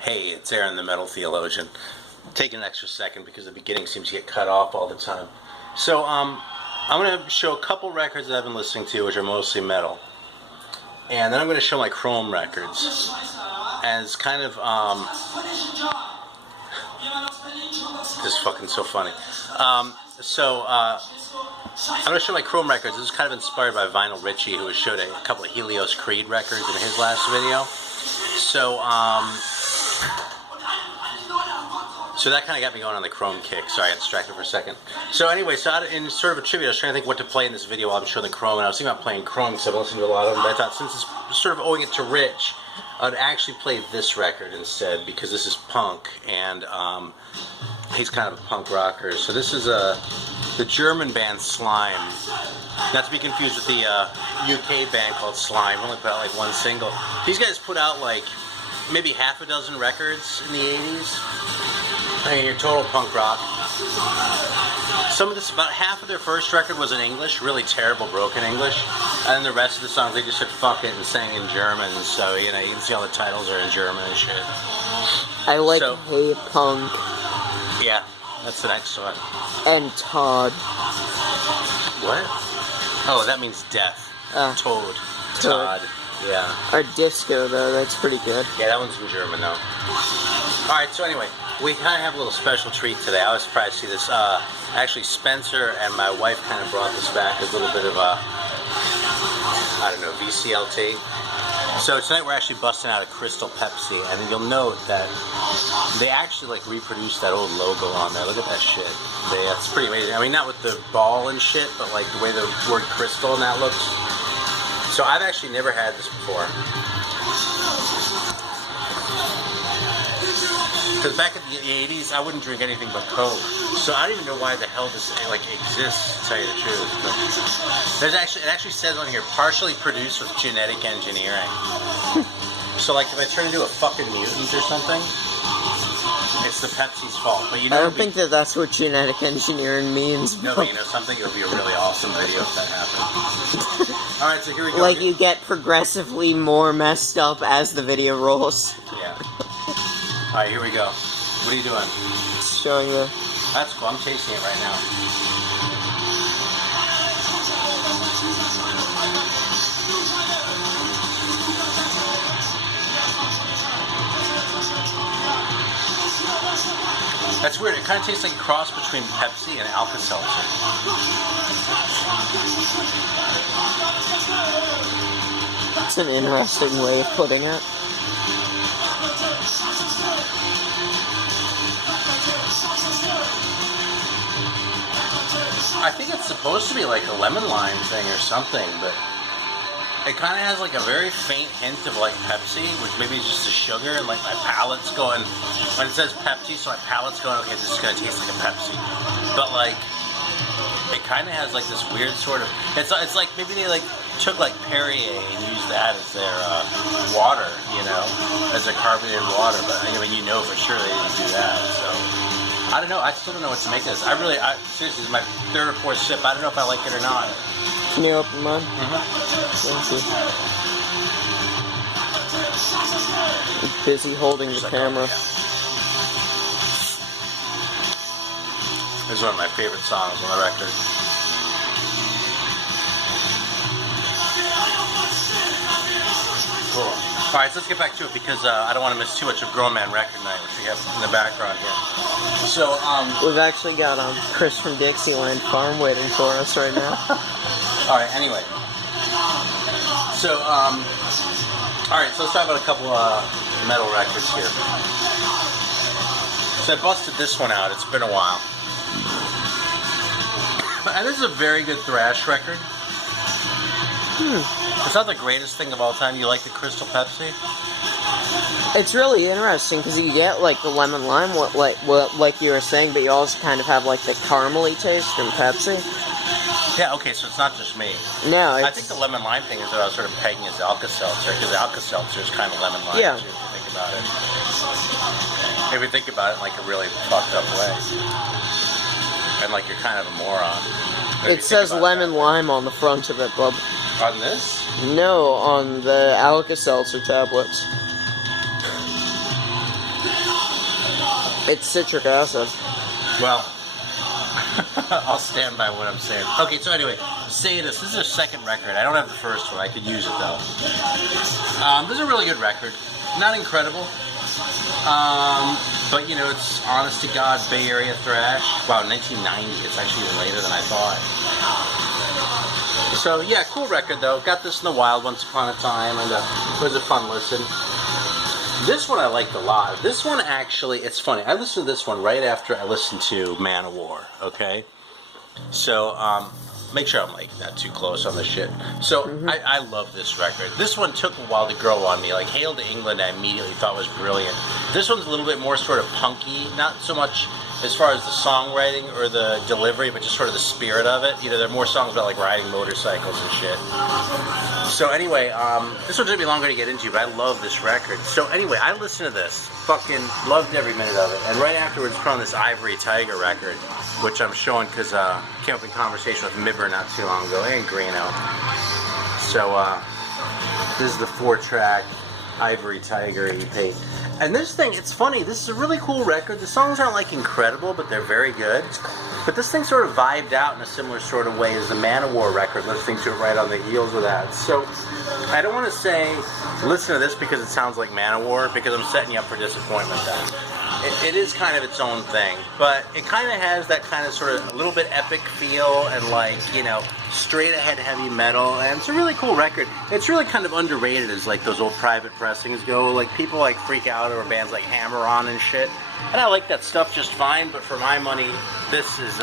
Hey, it's Aaron the Metal Theologian. Taking an extra second because the beginning seems to get cut off all the time. So, I'm going to show a couple records that I've been listening to, which are mostly metal. And then I'm going to show my Chrome records. And it's kind of, this is fucking so funny. I'm going to show my Chrome records. This is kind of inspired by Vinyl Richie, who showed a couple of Helios Creed records in his last video. So that kind of got me going on the Chrome kick. Sorry, I got distracted for a second. So anyway, in sort of a tribute, I was trying to think what to play in this video while I'm showing the Chrome, and I was thinking about playing Chrome because I've listened to a lot of them, but I thought since it's sort of owing it to Rich, I'd actually play this record instead because this is punk, and he's kind of a punk rocker. So this is the German band Slime. Not to be confused with the UK band called Slime. Only put out like one single. These guys put out like maybe half a dozen records in the 80s. I mean, your total punk rock. About half of their first record was in English, really terrible broken English, and then the rest of the songs they just said fuck it and sang in German. So you know, you can see all the titles are in German and shit. I like Hey Punk. Yeah, that's the next one. And Todd. What? Oh, that means death. Toad. Todd. Yeah. Or Disco, though. That's pretty good. Yeah, that one's in German, though. Alright, so anyway, we kind of have a little special treat today. I was surprised to see this. Actually, Spencer and my wife kind of brought this back as a little bit of a, I don't know, VCLT. So tonight we're actually busting out a Crystal Pepsi, and you'll note that they actually like reproduced that old logo on there. Look at that shit. It's pretty amazing. I mean, not with the ball and shit, but like the way the word crystal and that looks. So I've actually never had this before. Because back in the 80s, I wouldn't drink anything but Coke. So I don't even know why the hell this like exists, to tell you the truth. But it actually says on here, partially produced with genetic engineering. So like if I turn into a fucking mutant or something, it's the Pepsi's fault. But you know, I don't think that's what genetic engineering means. No, but you know something? It would be a really awesome video if that happened. Alright, so here we go. Like you get progressively more messed up as the video rolls. Yeah. Alright, here we go. What are you doing? Showing you. That's cool. I'm tasting it right now. That's weird. It kind of tastes like a cross between Pepsi and Alka-Seltzer. That's an interesting way of putting it. I think it's supposed to be like a lemon lime thing or something, but it kind of has like a very faint hint of like Pepsi, which maybe is just the sugar, and like my palate's going, when it says Pepsi, so my palate's going, okay, this is going to taste like a Pepsi. But like, it kind of has like this weird sort of, it's like maybe they like took like Perrier and used that as their water, you know, as a carbonated water, but I mean, you know for sure they didn't do that, so. I don't know. I still don't know what to make of this. Seriously, this is my third or fourth sip. I don't know if I like it or not. Can you open mine? Mm-hmm. Thank you. I'm busy holding the camera. This is one of my favorite songs on the record. Cool. Alright, so let's get back to it because I don't want to miss too much of Grown Man Record Night, which we have in the background here. So, we've actually got Chris from Dixieland Farm waiting for us right now. Alright, anyway. So, alright, so let's talk about a couple metal records here. So I busted this one out. It's been a while. And this is a very good thrash record. It's not the greatest thing of all time. You like the Crystal Pepsi? It's really interesting because you get like the lemon lime, like you were saying, but you also kind of have like the caramely taste from Pepsi. Yeah, okay, so it's not just me. No, I think the lemon lime thing is what I was sort of pegging as Alka-Seltzer, because Alka-Seltzer is kind of lemon lime too, if you think about it. If you think about it in like a really fucked up way. And like you're kind of a moron. It says lemon lime on the front of it, bub. On this? No, on the Alka-Seltzer tablets. It's citric acid. Well, I'll stand by what I'm saying. Okay, so anyway, Sadist. This is their second record. I don't have the first one. I could use it though. This is a really good record. Not incredible. But you know, it's honest to God Bay Area thrash. Wow, 1990. It's actually even later than I thought. So yeah, cool record though. Got this in the wild once upon a time, and it was a fun listen. This one I liked a lot. This one actually, it's funny. I listened to this one right after I listened to Man of War. Okay, so make sure I'm like not too close on this shit. So I love this record. This one took a while to grow on me. Like Hail to England, I immediately thought was brilliant. This one's a little bit more sort of punky, not so much as far as the songwriting or the delivery, but just sort of the spirit of it. You know, there are more songs about like riding motorcycles and shit. So anyway, this one took me longer to get into, but I love this record. So anyway, I listened to this, fucking loved every minute of it, and right afterwards put on this Ivory Tiger record, which I'm showing because came up in conversation with Mibber not too long ago, and Greeno. So this is the 4-track Ivory Tiger EP. And this thing, it's funny, this is a really cool record. The songs aren't like incredible, but they're very good. But this thing sort of vibed out in a similar sort of way as the Man of War record, listening to it right on the heels of that. So I don't want to say listen to this because it sounds like Man of War, because I'm setting you up for disappointment then. It is kind of its own thing, but it kind of has that kind of sort of a little bit epic feel and like, you know, straight ahead heavy metal, and it's a really cool record. It's really kind of underrated as like those old private pressings go. Like people like freak out over bands like Hammer On and shit, and I like that stuff just fine, but for my money, this is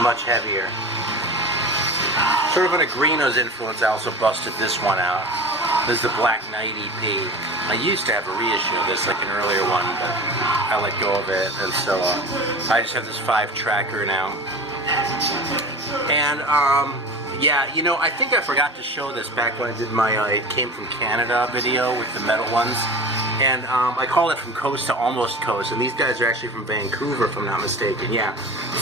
much heavier. Sort of under Greeno's influence, I also busted this one out. This is the Black Knight EP. I used to have a reissue of this, like an earlier one, but I let go of it, and so I just have this 5-tracker now. And yeah, you know, I think I forgot to show this back when I did my It Came From Canada video with the metal ones. And I call it From Coast to Almost Coast, and these guys are actually from Vancouver, if I'm not mistaken, yeah.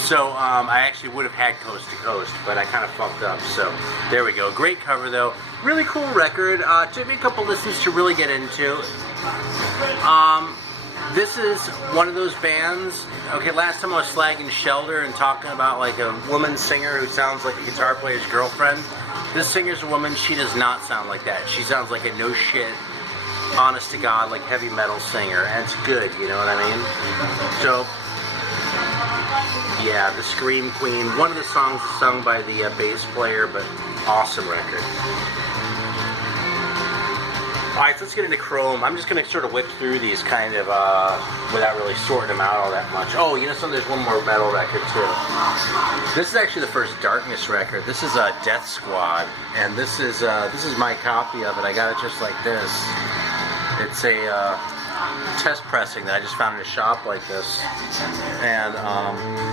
So I actually would have had Coast to Coast, but I kind of fucked up, so there we go. Great cover, though. Really cool record. Took me a couple listens to really get into. This is one of those bands. Okay, last time I was slagging Shelter and talking about like a woman singer who sounds like a guitar player's girlfriend. This singer's a woman. She does not sound like that. She sounds like a no shit, honest to God, like heavy metal singer, and it's good, you know what I mean? So, yeah, the Scream Queen. One of the songs is sung by the bass player, but awesome record. Alright, so let's get into Chrome. I'm just going to sort of whip through these kind of, without really sorting them out all that much. Oh, you know something, there's one more metal record too. This is actually the first Darkness record. This is Death Squad, and this is my copy of it. I got it just like this. It's a test pressing that I just found in a shop like this. And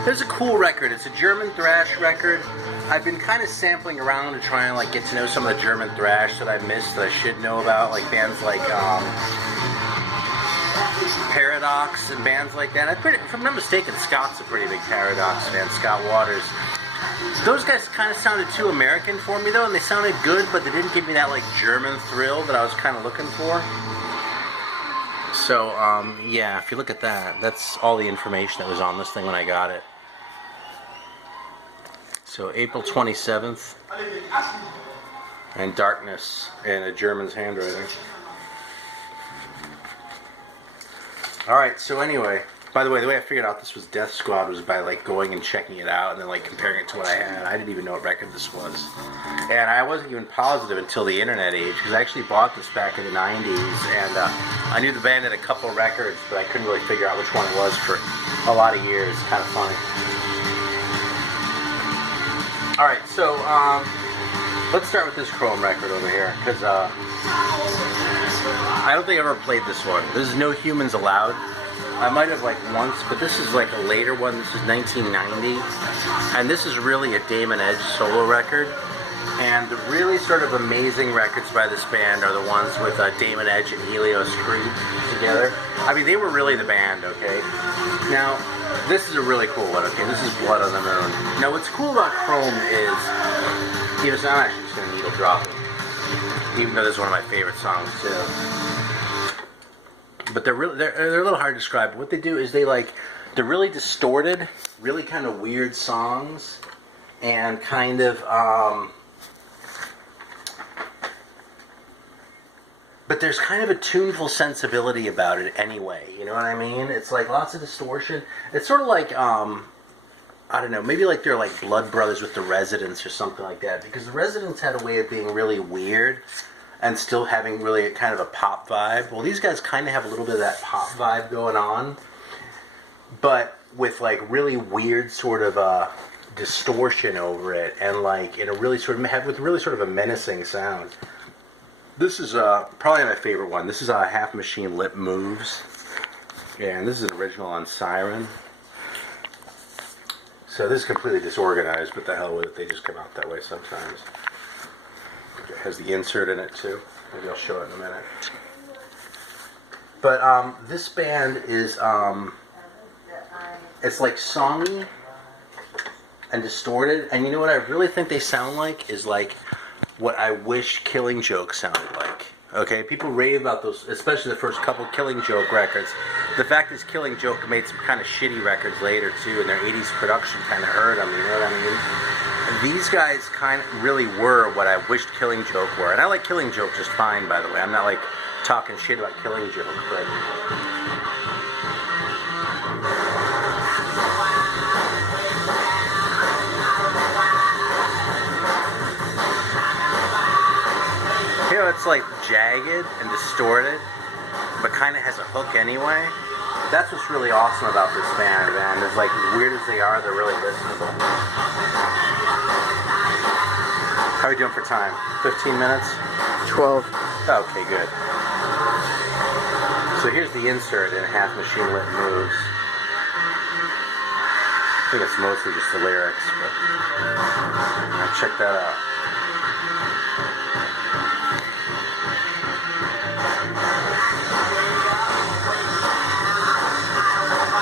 it's a cool record. It's a German thrash record. I've been kind of sampling around to try and like get to know some of the German thrash that I missed, that I should know about, like bands like Paradox and bands like that. If I'm not mistaken, Scott's a pretty big Paradox fan, Scott Waters. Those guys kind of sounded too American for me though, and they sounded good, but they didn't give me that like German thrill that I was kind of looking for. So, yeah, if you look at that, that's all the information that was on this thing when I got it. So, April 27th, and Darkness in a German's handwriting. Alright, so anyway, by the way I figured out this was Death Squad was by like going and checking it out and then like comparing it to what I had. I didn't even know what record this was. And I wasn't even positive until the internet age, because I actually bought this back in the 90s, and I knew the band had a couple records, but I couldn't really figure out which one it was for a lot of years. It's kind of funny. Alright, so let's start with this Chrome record over here, because I don't think I've ever played this one. This is No Humans Allowed. I might have like once, but this is like a later one. This is 1990, and this is really a Damon Edge solo record. And the really sort of amazing records by this band are the ones with Damon Edge and Helios Creed together. I mean, they were really the band, okay? Now, this is a really cool one, okay? This is Blood on the Moon. Now, what's cool about Chrome is, you know, so I'm actually just going to needle drop it, even though this is one of my favorite songs, too. but they're a little hard to describe. What they do is they're really distorted, really kind of weird songs, and kind of but there's kind of a tuneful sensibility about it anyway. You know what I mean? It's like lots of distortion. It's sort of like I don't know, maybe like they're like blood brothers with the Residents or something like that, because the Residents had a way of being really weird and still having really kind of a pop vibe. Well, these guys kind of have a little bit of that pop vibe going on, but with like really weird sort of distortion over it, and like in a really sort of a menacing sound. This is probably my favorite one. This is Half Machine Lip Moves, and this is an original on Siren. So this is completely disorganized, but the hell with it, they just come out that way sometimes. It has the insert in it too. Maybe I'll show it in a minute. But this band is, it's like songy and distorted, and you know what I really think they sound like is like what I wish Killing Joke sounded like. Okay, people rave about those, especially the first couple Killing Joke records. The fact is, Killing Joke made some kind of shitty records later too, and their 80s production kind of hurt them, you know what I mean? And these guys kind of really were what I wished Killing Joke were. And I like Killing Joke just fine, by the way. I'm not like talking shit about Killing Joke, but you know, it's like jagged and distorted, but kind of has a hook anyway. That's what's really awesome about this band, man. It's like, as weird as they are, they're really listenable. How are we doing for time? 15 minutes? 12. Okay, good. So here's the insert in Half Machine Lip Moves. I think it's mostly just the lyrics, but check that out.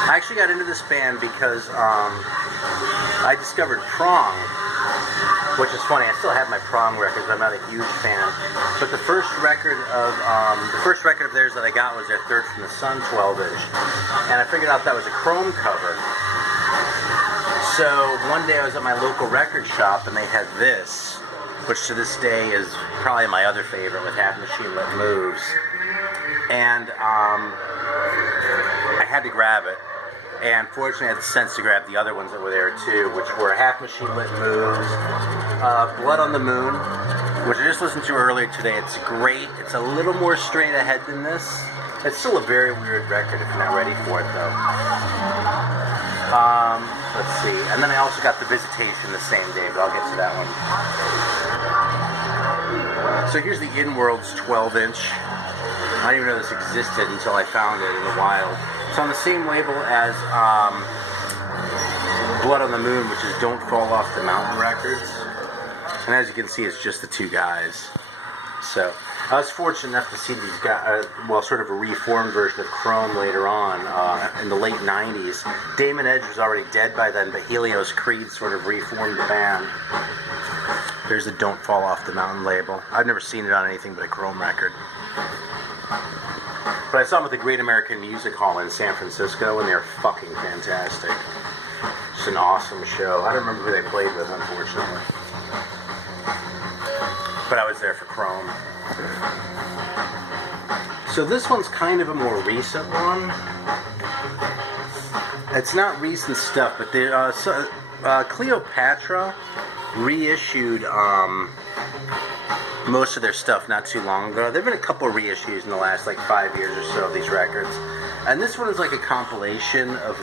I actually got into this band because I discovered Prong, which is funny. I still have my Prong records, but I'm not a huge fan. But the first record of theirs that I got was their Third from the Sun 12-inch, and I figured out that was a Chrome cover. So one day I was at my local record shop, and they had this, which to this day is probably my other favorite, with Half Machine Lip Moves, and I had to grab it. And fortunately, I had the sense to grab the other ones that were there too, which were Half Machine Lip Moves, Blood on the Moon, which I just listened to earlier today. It's great. It's a little more straight ahead than this. It's still a very weird record if you're not ready for it, though. Let's see. And then I also got The Visitation the same day, but I'll get to that one. So here's the In-World's 12-inch. I didn't even know this existed until I found it in the wild. It's on the same label as Blood on the Moon, which is Don't Fall Off the Mountain Records. And as you can see, it's just the two guys. So I was fortunate enough to see these guys, sort of a reformed version of Chrome later on in the late 90s. Damon Edge was already dead by then, but Helios Creed sort of reformed the band. There's the Don't Fall Off the Mountain label. I've never seen it on anything but a Chrome record. But I saw them at the Great American Music Hall in San Francisco, and they're fucking fantastic. Just an awesome show. I don't remember who they played with, unfortunately. But I was there for Chrome. So this one's kind of a more recent one. It's not recent stuff, but Cleopatra reissued most of their stuff not too long ago. There have been a couple of reissues in the last 5 years or so of these records, and this one is like a compilation of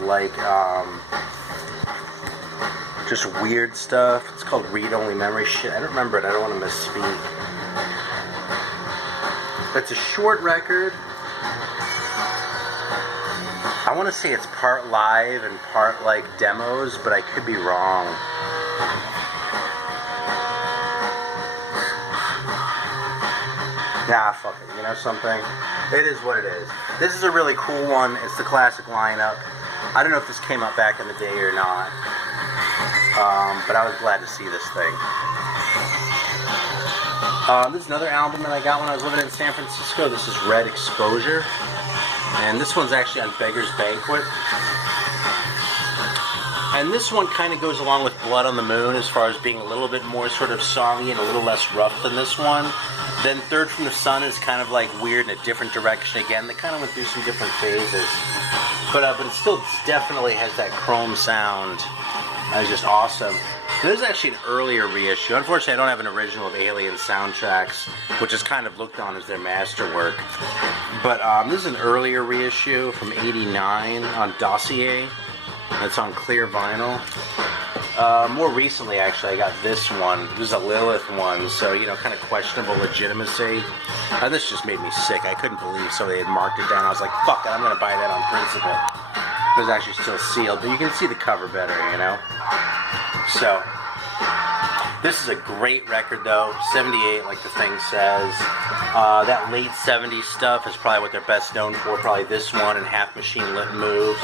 just weird stuff. It's called Read Only Memory. Shit, I don't remember it. I don't want to misspeak. It's a short record. I want to say it's part live and part demos, but I could be wrong. Nah, fuck it. You know something? It is what it is. This is a really cool one. It's the classic lineup. I don't know if this came out back in the day or not, but I was glad to see this thing. This is another album that I got when I was living in San Francisco. This is Red Exposure. And this one's actually on Beggar's Banquet. And this one kind of goes along with Blood on the Moon as far as being a little bit more sort of songy and a little less rough than this one. Then Third from the Sun is kind of like weird in a different direction again. They kind of went through some different phases. But it still definitely has that chrome sound. It's just awesome. This is actually an earlier reissue. Unfortunately, I don't have an original of Alien soundtracks, which is kind of looked on as their masterwork. But this is an earlier reissue from '89 on Dossier. That's on clear vinyl. More recently, actually, I got this one. This is a Lilith one, so, you know, kind of questionable legitimacy. This just made me sick. I couldn't believe somebody had marked it down. I was like, fuck it, I'm going to buy that on principle. It was actually still sealed, but you can see the cover better, you know? So, this is a great record, though. 78, like the thing says. That late 70s stuff is probably what they're best known for. Probably this one and Half Machine Lit Moves.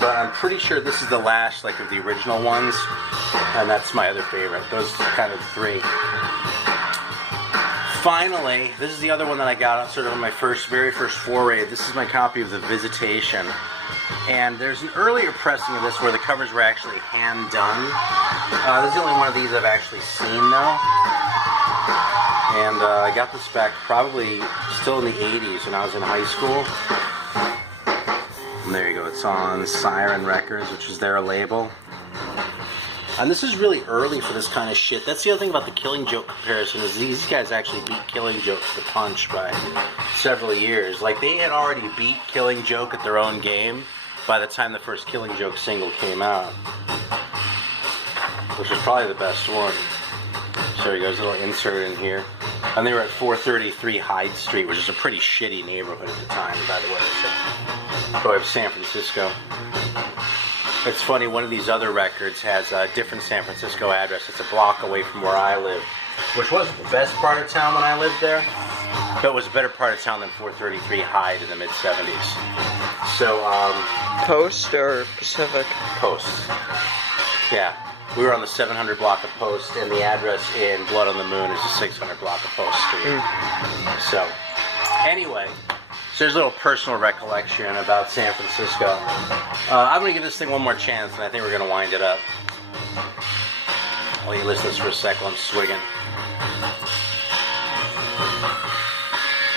But I'm pretty sure this is the last, like, of the original ones. And that's my other favorite. Those kind of three. Finally, this is the other one that I got sort of on my very first foray. This is my copy of The Visitation. And there's an earlier pressing of this where the covers were actually hand done. This is the only one of these I've actually seen, though. And I got this back probably still in the 80s when I was in high school. And there you go, it's on Siren Records, which is their label. And this is really early for this kind of shit. That's the other thing about the Killing Joke comparison is these guys actually beat Killing Joke to the punch by several years. Like, they had already beat Killing Joke at their own game by the time the first Killing Joke single came out. Which is probably the best one. So there you go, there's a little insert in here. And they were at 433 Hyde Street, which is a pretty shitty neighborhood at the time, by the way. So, of San Francisco. It's funny, one of these other records has a different San Francisco address. It's a block away from where I live, which wasn't the best part of town when I lived there, but it was a better part of town than 433 Hyde in the mid-70s. So, Post or Pacific? Post. Yeah. We were on the 700 block of Post, and the address in Blood on the Moon is the 600 block of Post Street. So, anyway, so there's a little personal recollection about San Francisco. I'm going to give this thing one more chance, and I think we're going to wind it up. I'll let you listen to this for a second. I'm swigging.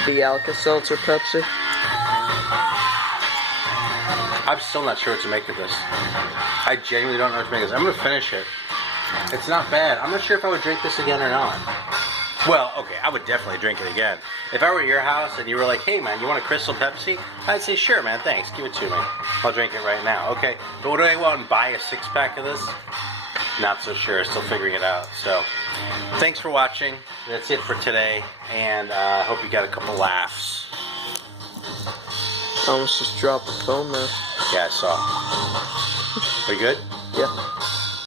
The Alka-Seltzer Pepsi. I'm still not sure what to make of this. I genuinely don't know what to make of this. I'm going to finish it. It's not bad. I'm not sure if I would drink this again or not. Well, okay, I would definitely drink it again. If I were at your house and you were like, hey man, you want a Crystal Pepsi? I'd say, sure man, thanks, give it to me. I'll drink it right now. Okay, but would I go out and buy a 6-pack of this? Not so sure, still figuring it out. So, thanks for watching. That's it for today, and I hope you got a couple laughs. I almost just dropped the phone there. Yeah, I saw. Are you good? Yeah.